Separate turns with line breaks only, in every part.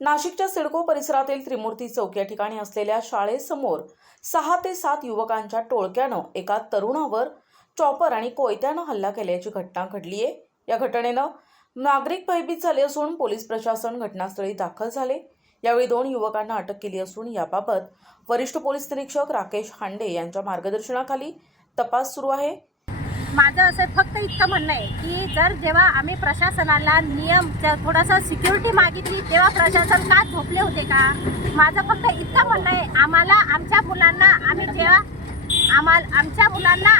नाशिकच्या सिडको परिसरातील त्रिमूर्ती चौक या ठिकाणी असलेल्या शाळेसमोर सहा ते सात युवकांच्या टोळक्यानं एका तरुणावर चॉपर आणि कोयत्यानं हल्ला केल्याची घटना घडली आहे. या घटनेनं नागरिक भयभीत झाले असून पोलीस प्रशासन घटनास्थळी दाखल झाले. यावेळी दोन युवकांना अटक केली असून याबाबत वरिष्ठ पोलीस निरीक्षक राकेश हांडे यांच्या मार्गदर्शनाखाली तपास सुरू आहे.
माझं असं फक्त इतकं म्हणणं आहे की जर जेव्हा आम्ही प्रशासनाला नियम थोडासा थोडंसं सिक्युरिटी मागितली तेव्हा प्रशासन का झोपले होते का? माझं फक्त इतकं म्हणणं आहे आम्हाला आमच्या मुलांना आम्ही जेव्हा आम्हाला आमच्या मुलांना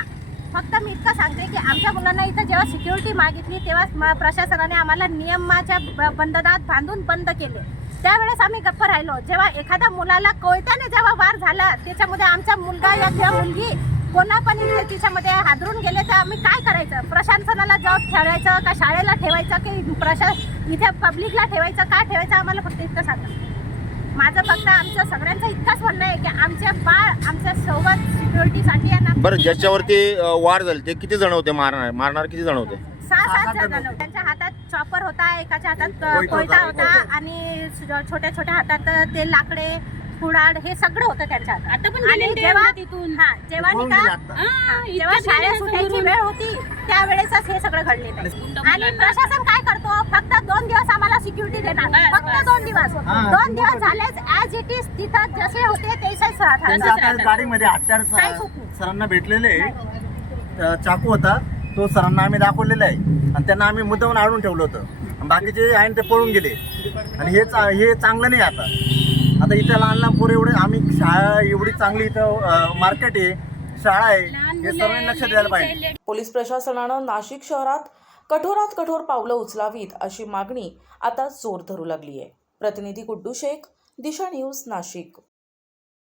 फक्त मी इतकं सांगते की आमच्या मुलांना इथं जेव्हा सिक्युरिटी मागितली तेव्हा प्रशासनाने आम्हाला नियमाच्या ब- बंधनात बांधून बंद केले. त्यावेळेस आम्ही गप्प राहिलो. जेव्हा एखाद्या मुलाला कोयत्याने जेव्हा वार झाला त्याच्यामध्ये आमचा मुलगा या किंवा मुलगी कोणा पण इथे तिच्यामध्ये हादरून गेले तर आम्ही काय करायचं? प्रशासनाला जॉब ठेवायचं का शाळेला ठेवायचं की प्रशा इथे पब्लिकला ठेवायचं? का ठेवायचं? आम्हाला फक्त इतकं सांगा. माझं फक्त आमचं सगळ्यांचं इतकंच म्हणणं आहे की आमचे बाळ आमच्यासोबत सिक्युरिटीसाठी यांना
बरं ज्याच्यावरती वार झाले ते किती जण होते मारणार मारणार किती जण होते?
सहा सात जण होते. त्यांच्या हातात चॉपर होता एकाच्या हातात कोयता होता. आणि छोट्या छोट्या हातात ते लाकडे कुडाड हे सगळं होतं त्यांच्या हातात
आता पण
आणि
गेले ते
जेव्हा
तिथून.
हा जेव्हा नाही का
हा,
जेव्हा शाळा सुटायची. वेळ होती त्यावेळेसच हे सगळं घडलेलं आहे.
मुलांना-
आणि प्रशासन काय करतो? फक्त दोन दिवस आम्हाला सिक्युरिटी देणार.
बस,
फक्त
बस.
दोन दिवस. दोन दिवस झालेच ऍज इट इज तिथं जसे होते तसेच राहतात.
राहतात.
गाडीमध्ये हत्यार. सरांना भेटलेले. अ, चाकू होता. तो सरांना आम्ही दाखवलेला आहे. आणि त्यांना आम्ही मुद्दामून आणून ठेवलं होतं. आणि बाकीचे आहे ना ते पळून गेले. आणि हे चा- हे चांगलं नाही आता. आता इथं लहान लहान पोरं एवढे आम्ही शाळा एवढी चांगली इथं मार्केट आहे शाळा आहे हे सर्वांनी लक्ष द्यायला पाहिजे.
पोलीस प्रशासनानं नाशिक शहरात कठोरात कठोर पावलं उचलावीत अशी मागणी आता जोर धरू लागली आहे प्रतिनिधी गुड्डू शेख दिशा न्यूज नाशिक.